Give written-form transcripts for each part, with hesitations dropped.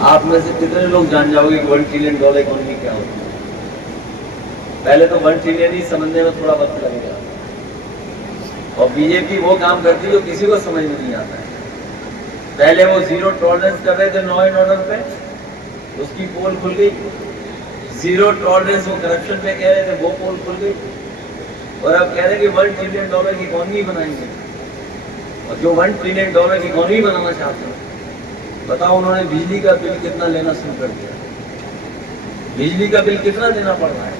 आप में से कितने लोग जान जाओगे कि $1 ट्रिलियन इकोनॉमी क्या होती है? पहले तो 1 ट्रिलियन ही समझने में थोड़ा वक्त लगेगा, और बीजेपी वो काम करती है जो किसी को समझ में नहीं आता है। पहले वो जीरो टॉलरेंस कर रहे थे लॉ एंड ऑर्डर पे, उसकी पोल खुल गई। जीरो टॉलरेंस वो करप्शन पे कह रहे थे, वो पोल खुल गई। और अब कह रहे हैं कि $1 ट्रिलियन की इकोनॉमी बनाएंगे। और जो $1 ट्रिलियन की इकोनॉमी बनाना चाहते हैं, बताओ उन्होंने बिजली का बिल कितना लेना शुरू कर दिया? बिजली का बिल कितना देना पड़ रहा है?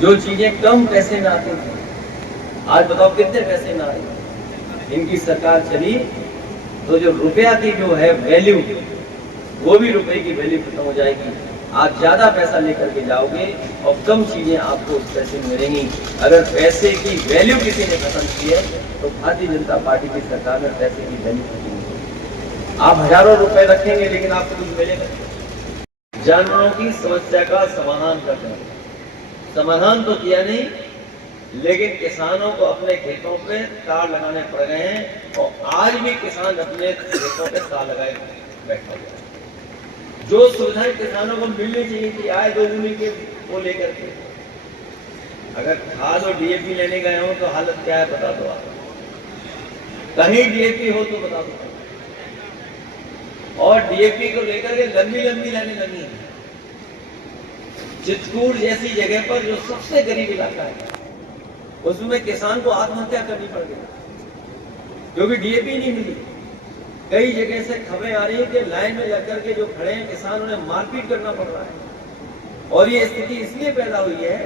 जो चीजें कम पैसे में आती थी, आज बताओ कितने पैसे में आ रही। इनकी सरकार चली तो जो रुपया की जो है वैल्यू, वो भी रुपए की वैल्यू खत्म हो जाएगी। आप ज्यादा पैसा लेकर के जाओगे और कम चीजें आपको उस पैसे में मिलेंगी। अगर पैसे की वैल्यू किसी ने खत्म की है तो भारतीय जनता पार्टी की सरकार में पैसे की वैल्यू खत्म होगी। आप हजारों रुपए रखेंगे लेकिन आपको कुछ मिलेगा। जानवरों की समस्या का समाधान करते हैं, समाधान तो किया नहीं, लेकिन किसानों को अपने खेतों पे तार लगाने पड़ गए हैं। और आज भी किसान अपने खेतों पे तार लगाए बैठा हुआ है। जो सुविधाएं किसानों को मिलनी चाहिए थी आय दोगुनी के, वो लेकर के, अगर खाद और डीएपी लेने गए हो तो हालत क्या है बता दो आप। कहीं डीएपी हो तो बता दो। और डीएपी को लेकर के लंबी लंबी लाइनें लगी हैं। चित्रकूट जैसी जगह पर जो सबसे गरीब इलाका है, उसमें किसान को आत्महत्या करनी पड़ गई क्योंकि डीएपी नहीं मिली। कई जगह से खबरें आ रही है कि लाइन में लग करके जो खड़े हैं किसान, उन्हें मारपीट करना पड़ रहा है। और ये स्थिति इसलिए पैदा हुई है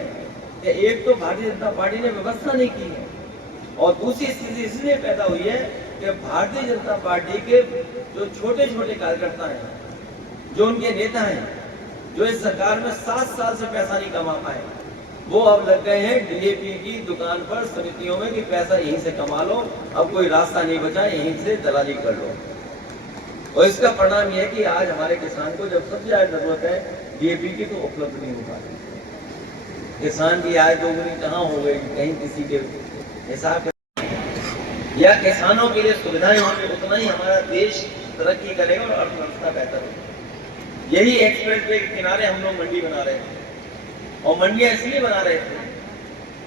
कि एक तो भारतीय जनता पार्टी ने व्यवस्था नहीं की है, और दूसरी स्थिति इसलिए पैदा हुई है कि भारतीय जनता पार्टी के जो छोटे छोटे कार्यकर्ता हैं, जो उनके नेता हैं, जो इस सरकार में 7 साल से पैसा नहीं कमा पाए, वो अब लग गए हैं डीएपी की दुकान पर समितियों में कि पैसा यहीं से कमा लो, अब कोई रास्ता नहीं बचा, यहीं से दलाली कर लो। और इसका परिणाम यह है कि आज हमारे किसान को जब सबसे ज्यादा जरूरत है डीएपी की, तो उपलब्ध नहीं हो पाती। किसान की आय दोगुनी कहाँ हो गई, कहीं किसी के हिसाब या किसानों के लिए सुविधाएं होंगी, उतना ही हमारा देश तरक्की करेगा और अर्थव्यवस्था बेहतर होगी। यही एक्सप्रेस वे के किनारे हम लोग मंडी बना रहे थे, और मंडियां इसलिए बना रहे थे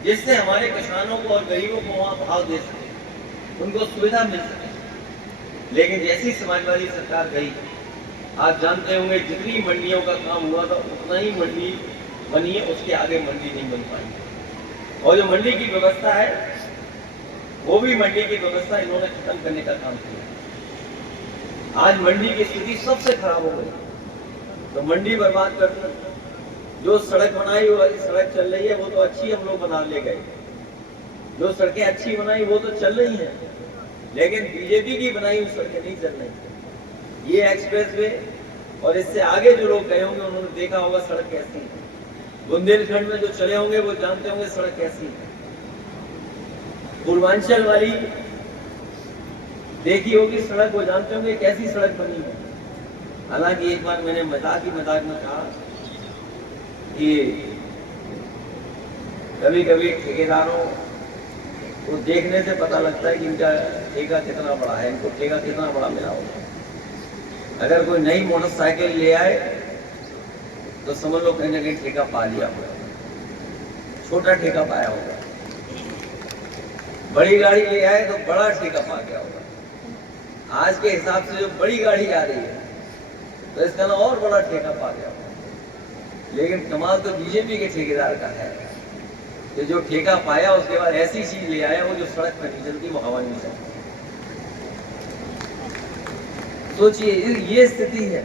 जिससे हमारे किसानों को और गरीबों को वहां भाव दे सके, उनको सुविधा मिल सके। लेकिन जैसी समाजवादी सरकार गई, आप जानते होंगे जितनी मंडियों का काम हुआ था उतना ही मंडी बनी है, उसके आगे मंडी नहीं बन पाई। और जो मंडी की व्यवस्था है, वो भी मंडी की व्यवस्था इन्होंने खत्म करने का काम किया। आज मंडी की स्थिति सबसे खराब हो गई, तो मंडी बर्बाद कर दी। जो सड़क बनाई वो सड़क चल रही है, वो तो अच्छी हम लोग बना ले गए। जो सड़कें अच्छी बनाई वो तो चल रही हैं, लेकिन बीजेपी की बनाई हुई सड़कें नहीं चल रही। ये एक्सप्रेस वे और इससे आगे जो लोग गए होंगे उन्होंने देखा होगा सड़क कैसी है। बुंदेलखंड में जो चले होंगे वो जानते होंगे सड़क कैसी है। पूर्वांचल वाली देखी होगी सड़क, वो जानते होंगे कैसी सड़क बनी है। हालांकि एक बार मैंने मजाक में कहा कि कभी कभी ठेकेदारों को देखने से पता लगता है कि इनका ठेका कितना बड़ा है, इनको ठेका कितना बड़ा मिला होगा। अगर कोई नई मोटरसाइकिल ले आए तो समझ लो कहीं ना कहीं ठेका पा लिया होगा, छोटा ठेका पाया होगा। बड़ी गाड़ी ले आए तो बड़ा ठेका पा गया होगा। आज के हिसाब से जो बड़ी गाड़ी आ रही है तो इसका ना और बड़ा ठेका पा गया होगा। लेकिन कमाल तो बीजेपी के ठेकेदार का है कि जो ठेका पाया उसके बाद ऐसी चीज ले आया वो जो सड़क पर नहीं चलती, वो हवा नहीं चलती। सोचिए ये स्थिति है,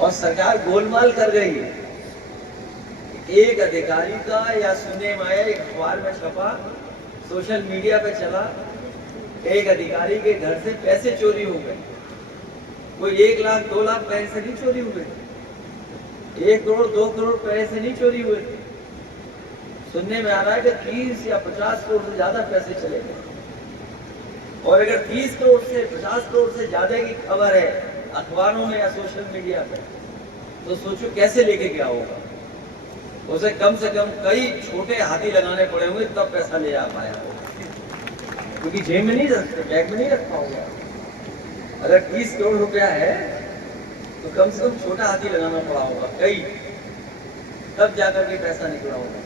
और सरकार गोलमाल कर गई है। एक अधिकारी का या सुनने में आया, एक अखबार में छपा, सोशल मीडिया पे चला, एक अधिकारी के घर से पैसे चोरी हो गए। कोई 1 लाख 2 लाख पैसे नहीं चोरी हुए, 1 करोड़ 2 करोड़ पैसे नहीं चोरी हुए थे। सुनने में आ रहा है कि 30 या 50 करोड़ से ज्यादा पैसे चले गए। और अगर 30 करोड़ से 50 करोड़ से ज्यादा की खबर है अखबारों में या सोशल मीडिया पे, तो सोचो कैसे लेके क्या होगा। उसे कम से कम कई छोटे हाथी लगाने पड़े होंगे तब पैसा ले आ पाया होगा, क्योंकि जेब में नहीं रखते, बैग में नहीं रखा होगा। अगर 30 करोड़ रुपया है तो कम से कम छोटा हाथी लगाना पड़ा होगा कई, तब जाकर के पैसा निकला होगा।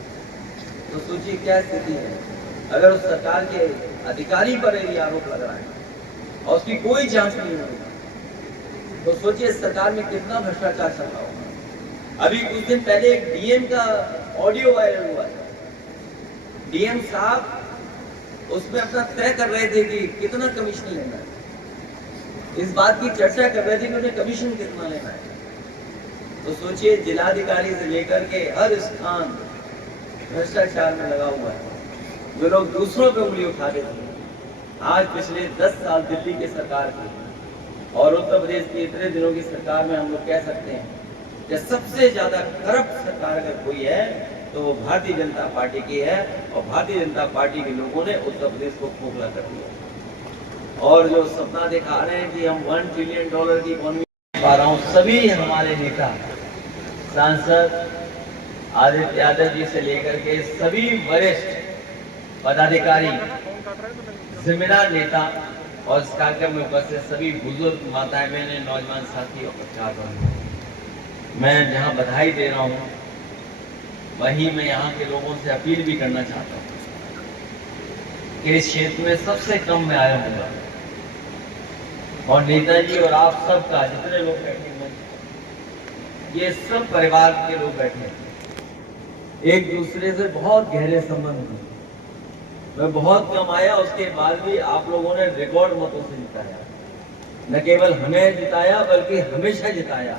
तो सोचिए क्या स्थिति है अगर उस सरकार के अधिकारी पर यदि आरोप लग रहा है और उसकी कोई जांच नहीं हो रही, तो सोचिए इस सरकार में कितना भ्रष्टाचार चल रहा होगा। अभी कुछ दिन पहले एक डीएम का ऑडियो वायरल हुआ था। डीएम साहब उसमें अपना तय कर रहे थे कि कितना कमीशन लेना है, इस बात की चर्चा कर रहे थे कि उन्हें कमीशन कितना लेना है। तो सोचिए जिलाधिकारी से लेकर के हर स्थान भ्रष्टाचार में लगा हुआ है। जो लोग दूसरों पे उंगली उठाते थे, आज पिछले 10 साल दिल्ली की सरकार की और उत्तर प्रदेश की इतने दिनों की सरकार में हम लोग कह सकते हैं कि सबसे ज्यादा करप्ट सरकार अगर कोई है तो वो भारतीय जनता पार्टी की है। और भारतीय जनता पार्टी के लोगों ने उत्तर प्रदेश को खोखला कर दिया। और जो सपना दिखा रहे हैं कि हम $1 ट्रिलियन की इकोनॉमी पा रहा हूँ, सभी हमारे नेता सांसद आदित्य यादव जी से लेकर के सभी वरिष्ठ पदाधिकारी, जिम्मेदार नेता और इस कार्यक्रम में उपस्थित सभी बुजुर्ग माताएं बहनें, नौजवान साथी और पत्रकार, मैं जहां बधाई दे रहा हूं वहीं मैं यहां के लोगों से अपील भी करना चाहता हूं कि इस क्षेत्र में सबसे कम मैं आया हूँ और नेताजी और आप सबका जितने लोग बैठे हैं, ये सब परिवार के लोग बैठे हैं, एक दूसरे से बहुत गहरे संबंध हैं। मैं बहुत कम आया, उसके बाद भी आप लोगों ने रिकॉर्ड मतों से जिताया। न केवल हमें जिताया बल्कि हमेशा जिताया।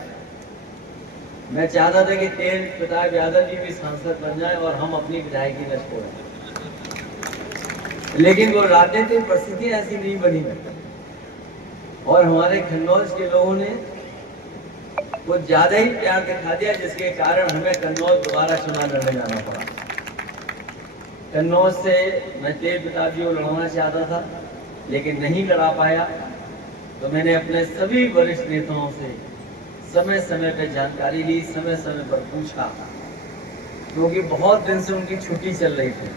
मैं चाहता था कि तेज प्रताप यादव जी भी सांसद बन जाए और हम अपनी विधायकी न छोड़ें, लेकिन वो राजनीतिक परिस्थितियां ऐसी नहीं बनी और हमारे कन्नौज के लोगों ने कुछ ज्यादा ही प्यार दिखा दिया, जिसके कारण हमें कन्नौज दोबारा चुनाव लड़ने जाना पड़ा। कन्नौज से मैं तेज प्रताप जी को लड़ना चाहता था लेकिन नहीं लड़ा पाया। तो मैंने अपने सभी वरिष्ठ नेताओं से समय समय पर जानकारी ली, समय समय पर पूछा, क्योंकि बहुत दिन से उनकी छुट्टी चल रही थी।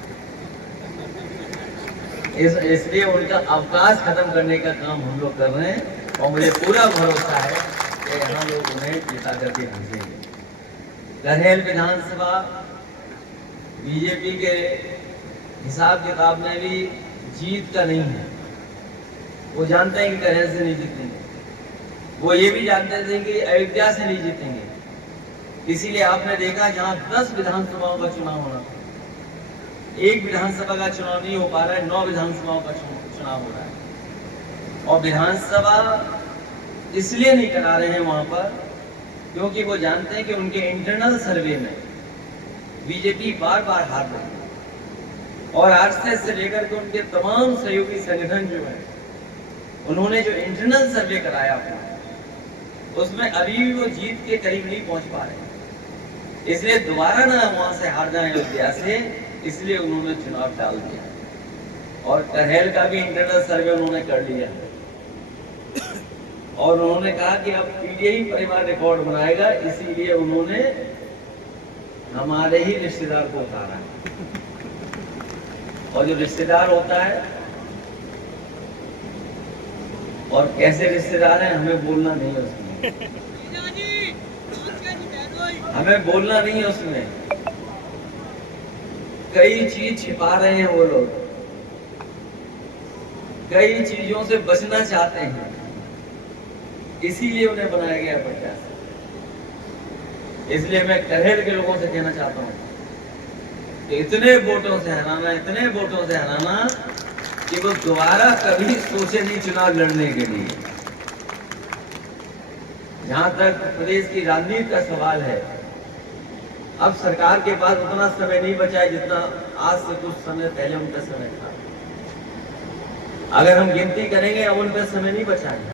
इसलिए उनका अवकाश खत्म करने का काम हम लोग कर रहे हैं और मुझे पूरा भरोसा है कि यहाँ लोग उन्हें जिता करके भेजेंगे। करहेल विधानसभा बीजेपी के हिसाब किताब में भी जीत का नहीं है। वो जानते हैं कि करहेल से नहीं जीतेंगे, वो ये भी जानते थे कि अयोध्या से नहीं जीतेंगे। इसीलिए आपने देखा जहां 10 विधानसभाओं का चुनाव होना था, एक विधानसभा का चुनाव नहीं हो पा रहा है, 9 विधानसभाओं का चुनाव हो रहा है। और विधानसभा इसलिए नहीं करा रहे हैं वहां पर क्योंकि वो जानते हैं कि उनके इंटरनल सर्वे में बीजेपी बार बार हार रही है। और आरएसएस से लेकर के उनके तमाम सहयोगी संगठन जो है, उन्होंने जो इंटरनल सर्वे कराया अपना, उसमें अभी भी वो जीत के करीब नहीं पहुंच पा रहे। इसलिए दोबारा ना वहां से हार जाए अयोध्या से, इसलिए उन्होंने चुनाव टाल दिया। और करहेल का भी इंटरनल सर्वे उन्होंने कर लिया और उन्होंने कहा कि अब पीडीआई परिवार रिकॉर्ड बनाएगा, इसीलिए उन्होंने हमारे ही रिश्तेदार को उतारा। और जो रिश्तेदार होता है और कैसे रिश्तेदार हैं हमें बोलना नहीं है उसमें, हमें बोलना नहीं है उसमें। कई चीज छिपा रहे हैं वो लोग, कई चीजों से बचना चाहते हैं, इसीलिए उन्हें बनाया गया प्रत्याशी। इसलिए मैं करहेल के लोगों से कहना चाहता हूं कि इतने वोटों से हराना, इतने वोटों से हराना कि वो दोबारा कभी सोचे नहीं चुनाव लड़ने के लिए। जहां तक प्रदेश की राजनीति का सवाल है, अब सरकार के पास उतना समय नहीं बचा है जितना आज से कुछ समय पहले उनका समय था। अगर हम गिनती करेंगे अब उन पर समय नहीं बचा है।